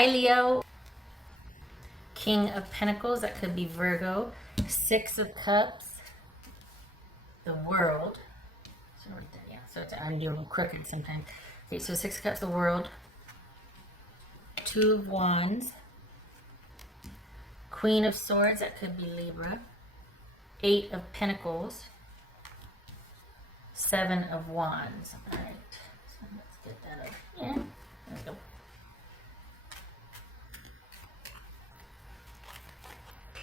Hi, Leo. King of Pentacles, that could be Virgo. Six of Cups, the World. So right there, yeah. So I'm doing crooked sometimes. Okay, so Six of Cups, the World. Two of Wands. Queen of Swords, that could be Libra. Eight of Pentacles. Seven of Wands. All right, so let's get that up. Yeah, there we go.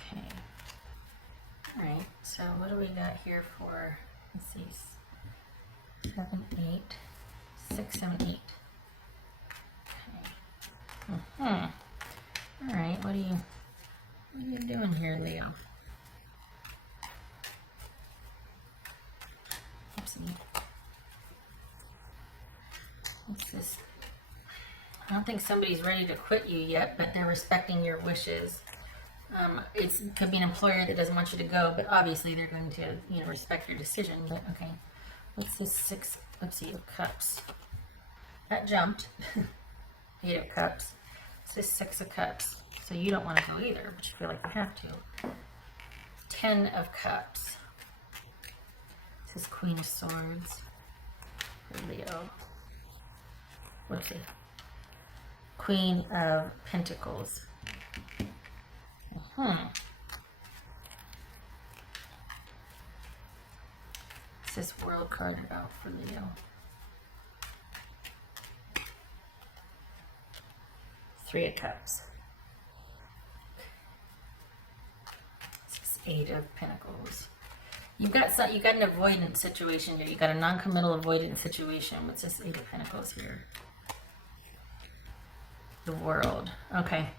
Okay. All right, so what do we got here for, let's see, 7, 8, 6, 7, 8. Okay. All right, what are you doing here, Leo? Oopsie. What's this? I don't think somebody's ready to quit you yet, but they're respecting your wishes. It could be an employer that doesn't want you to go, but obviously they're going to, respect your decision. But okay, what's this Six? Oopsie, of Cups. That jumped. Eight of Cups. It's this Six of Cups. So you don't want to go either, but you feel like you have to. 10 of Cups. This is Queen of Swords for Leo. Let's see. Queen of Pentacles. What's this World card out for Leo? Three of Cups. Eight of Pentacles. You got an avoidance situation here. You got a non-committal avoidance situation. What's this Eight of Pentacles here? The World. Okay.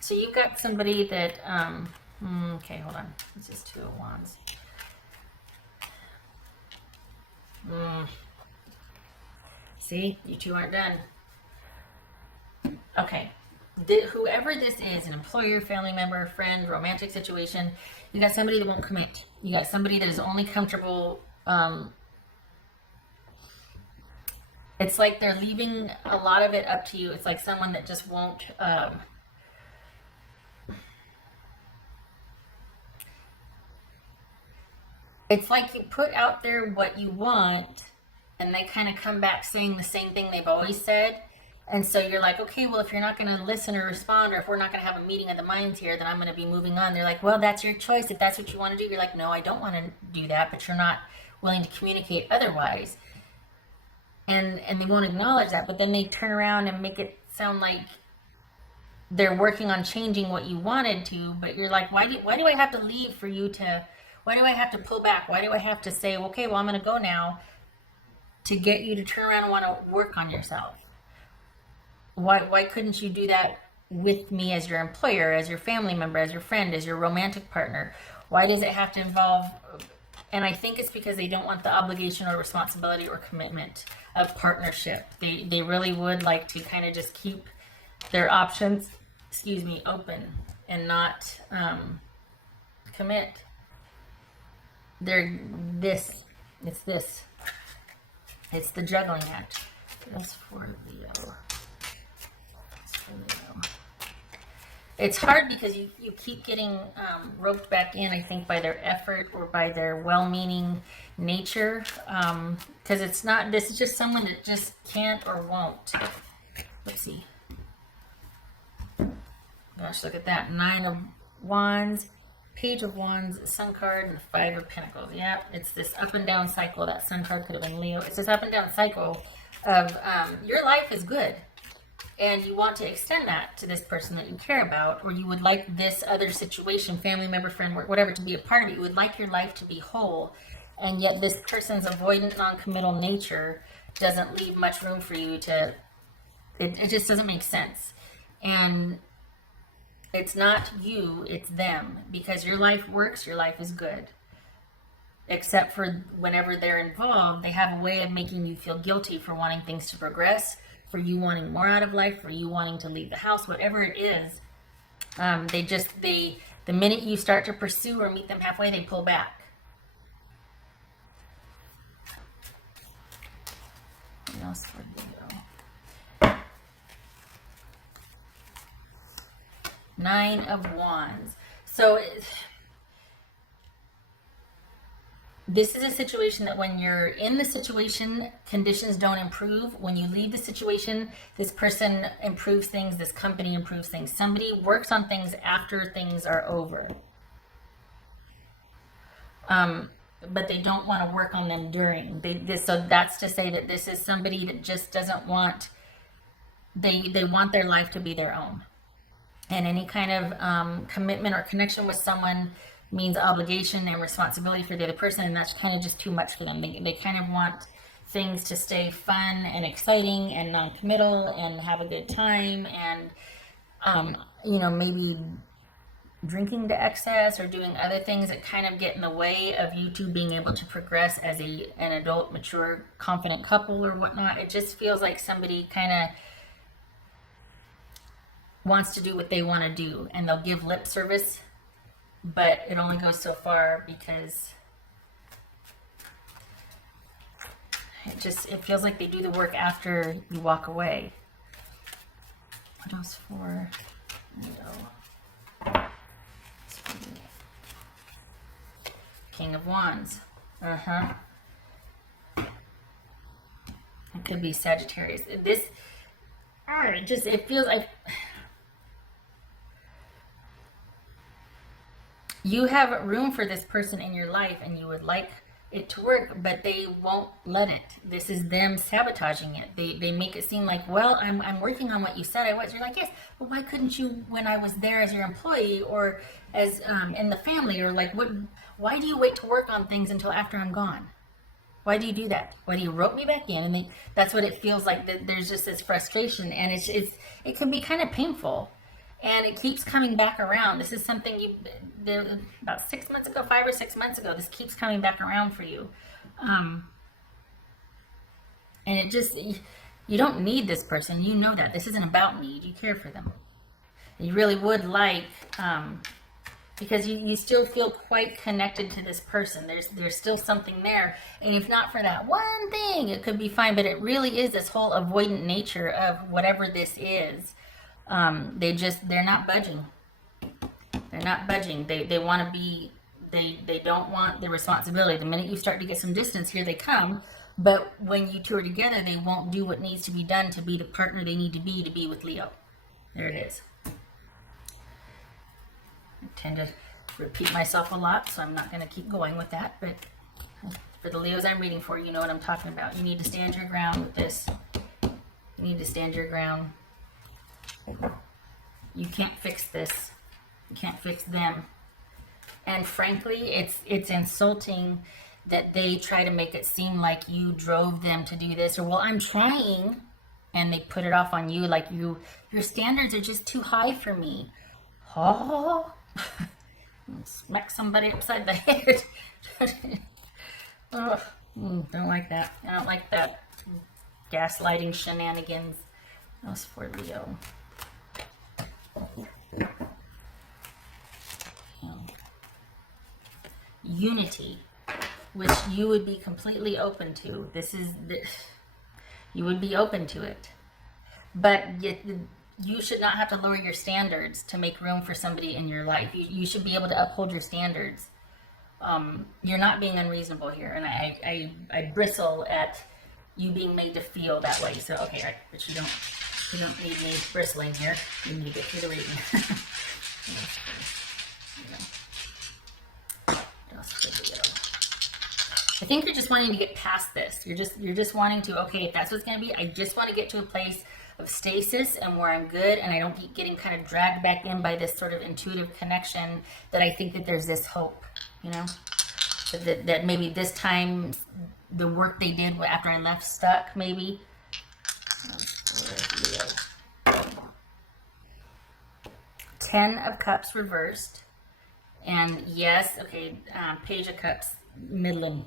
So you've got somebody that okay, hold on. This is Two of Wands. See, you two aren't done. Okay. Whoever this is, an employer, family member, friend, romantic situation, you got somebody that won't commit. You got somebody that is only comfortable. It's like they're leaving a lot of it up to you. It's like someone that just won't. It's like you put out there what you want, and they kind of come back saying the same thing they've always said. And so you're like, okay, well, if you're not going to listen or respond, or if we're not going to have a meeting of the minds here, then I'm going to be moving on. They're like, well, that's your choice. If that's what you want to do, you're like, no, I don't want to do that, but you're not willing to communicate otherwise. And they won't acknowledge that, but then they turn around and make it sound like they're working on changing what you wanted to, but you're like, why do I have to leave for you to, why do I have to pull back? Why do I have to say, okay, well, I'm going to go now to get you to turn around and want to work on yourself? Why couldn't you do that with me as your employer, as your family member, as your friend, as your romantic partner? Why does it have to involve? And I think it's because they don't want the obligation or responsibility or commitment of partnership. They really would like to kind of just keep their options, open and not commit. It's the juggling act. That's for Leo. It's hard because you keep getting roped back in, I think, by their effort or by their well-meaning nature. Because this is just someone that just can't or won't. Let's see. Gosh, look at that. 9 of Wands, Page of Wands, Sun card, and 5 of Pentacles. Yeah, it's this up and down cycle. That Sun card could have been Leo. It's this up and down cycle of your life is good. And you want to extend that to this person that you care about, or you would like this other situation, family member, friend, whatever, to be a part of it. You would like your life to be whole, and yet this person's avoidant, non-committal nature doesn't leave much room for you to, it just doesn't make sense. And it's not you, it's them, because your life works, your life is good. Except for whenever they're involved, they have a way of making you feel guilty for wanting things to progress, for you wanting more out of life, for you wanting to leave the house, whatever it is. The minute you start to pursue or meet them halfway, they pull back. What else for Leo? Nine of Wands. So this is a situation that when you're in the situation, conditions don't improve. When you leave the situation, this person improves things, this company improves things. Somebody works on things after things are over. But they don't want to work on them during. So that's to say that this is somebody that just doesn't want, they want their life to be their own. And any kind of commitment or connection with someone means obligation and responsibility for the other person, and that's kind of just too much for them. They kind of want things to stay fun and exciting and non-committal and have a good time, and maybe drinking to excess or doing other things that kind of get in the way of you two being able to progress as an adult, mature, confident couple or whatnot. It just feels like somebody kind of wants to do what they want to do, and they'll give lip service, but it only goes so far, because it feels like they do the work after you walk away. What else for? King of Wands. It could be Sagittarius. It feels like you have room for this person in your life and you would like it to work, but they won't let it. This is them sabotaging it. They make it seem like, well, I'm working on what you said I was. You're like, yes, but why couldn't you when I was there as your employee or as in the family, or like why do you wait to work on things until after I'm gone? Why do you do that? Why do you rope me back in? And that's what it feels like. That there's just this frustration, and it can be kind of painful. And it keeps coming back around. This is something about 6 months ago, 5 or 6 months ago, this keeps coming back around for you. And you don't need this person. You know that. This isn't about need. You care for them. You really would like, because you still feel quite connected to this person. There's still something there. And if not for that one thing, it could be fine. But it really is this whole avoidant nature of whatever this is. They're not budging. They're not budging. They want to be, they don't want the responsibility. The minute you start to get some distance, here they come. But when you two are together, they won't do what needs to be done to be the partner they need to be with Leo. There it is. I tend to repeat myself a lot, so I'm not going to keep going with that. But for the Leos I'm reading for, you know what I'm talking about. You need to stand your ground with this. You need to stand your ground. You can't fix this. You can't fix them. And frankly, it's insulting that they try to make it seem like you drove them to do this, or well, I'm trying, and they put it off on you like your standards are just too high for me. Oh, smack somebody upside the head. Oh, don't like that. I don't like that gaslighting shenanigans. That was for Leo. Unity, which you would be completely open to. You would be open to it, but you should not have to lower your standards to make room for somebody in your life. You should be able to uphold your standards. You're not being unreasonable here, and I bristle at you being made to feel that way. So okay, right, but you don't need me bristling here. You need to get through the reading. I think you're just wanting to get past this. You're just wanting to, okay, if that's what's going to be, I just want to get to a place of stasis and where I'm good, and I don't keep getting kind of dragged back in by this sort of intuitive connection, that I think that there's this hope, that maybe this time the work they did after I left stuck, maybe. 10 of Cups reversed, and yes, okay, Page of Cups middling.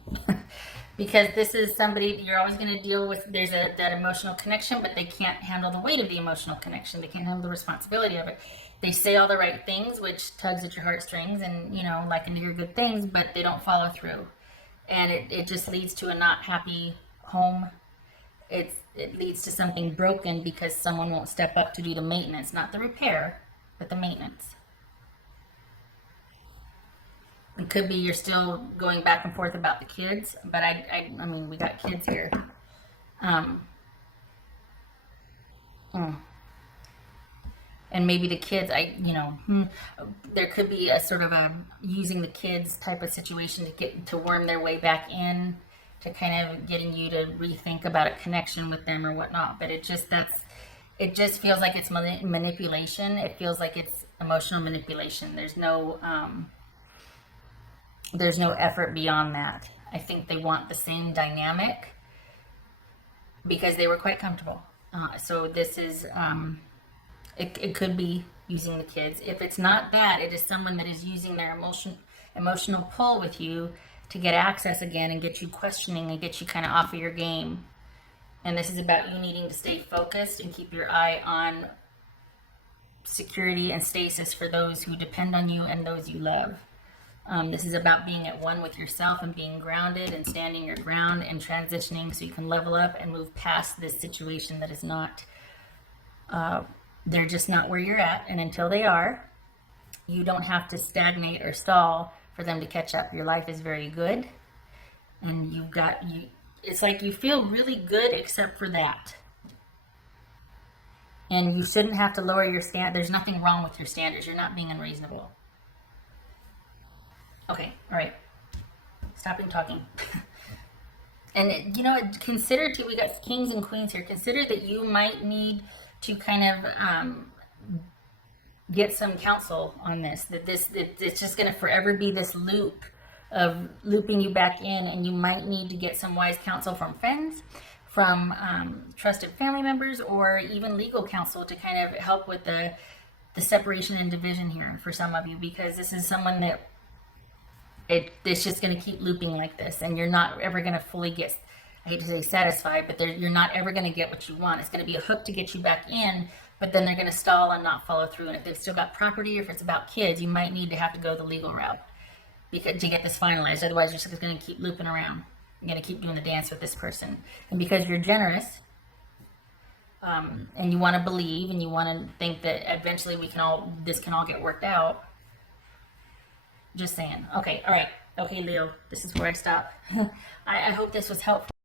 Because this is somebody you're always going to deal with. There's that emotional connection, but they can't handle the weight of the emotional connection. They can't handle the responsibility of it. They say all the right things, which tugs at your heartstrings, and liking to hear good things, but they don't follow through, and it just leads to a not happy home. It leads to something broken because someone won't step up to do the maintenance, not the repair, with the maintenance. It could be you're still going back and forth about the kids, but I mean, we got kids here. Um, and maybe the kids, there could be a sort of a using the kids type of situation to get to worm their way back in, to kind of getting you to rethink about a connection with them or whatnot. But it just feels like it's manipulation. It feels like it's emotional manipulation. There's no effort beyond that. I think they want the same dynamic because they were quite comfortable. So this is, it could be using the kids. If it's not that, it is someone that is using their emotional pull with you to get access again and get you questioning and get you kind of off of your game. And this is about you needing to stay focused and keep your eye on security and stasis for those who depend on you and those you love. This is about being at one with yourself and being grounded and standing your ground and transitioning so you can level up and move past this situation that is not, they're just not where you're at. And until they are, you don't have to stagnate or stall for them to catch up. Your life is very good. And it's like you feel really good except for that. And you shouldn't have to lower your there's nothing wrong with your standards. You're not being unreasonable. Okay, all right. Stopping talking. And consider too, we got kings and queens here. Consider that you might need to kind of get some counsel on this. That it's just going to forever be this loop of looping you back in, and you might need to get some wise counsel from friends, from trusted family members, or even legal counsel to kind of help with the separation and division here for some of you, because this is someone that it's just going to keep looping like this, and you're not ever going to fully get, I hate to say satisfied, but you're not ever going to get what you want. It's going to be a hook to get you back in, but then they're going to stall and not follow through. And if they've still got property, or if it's about kids, you might need to have to go the legal route to get this finalized. Otherwise, you're just going to keep looping around. You're going to keep doing the dance with this person. And because you're generous, and you want to believe, and you want to think that eventually this can all get worked out. Just saying. Okay, all right. Okay, Leo, this is where I stop. I hope this was helpful.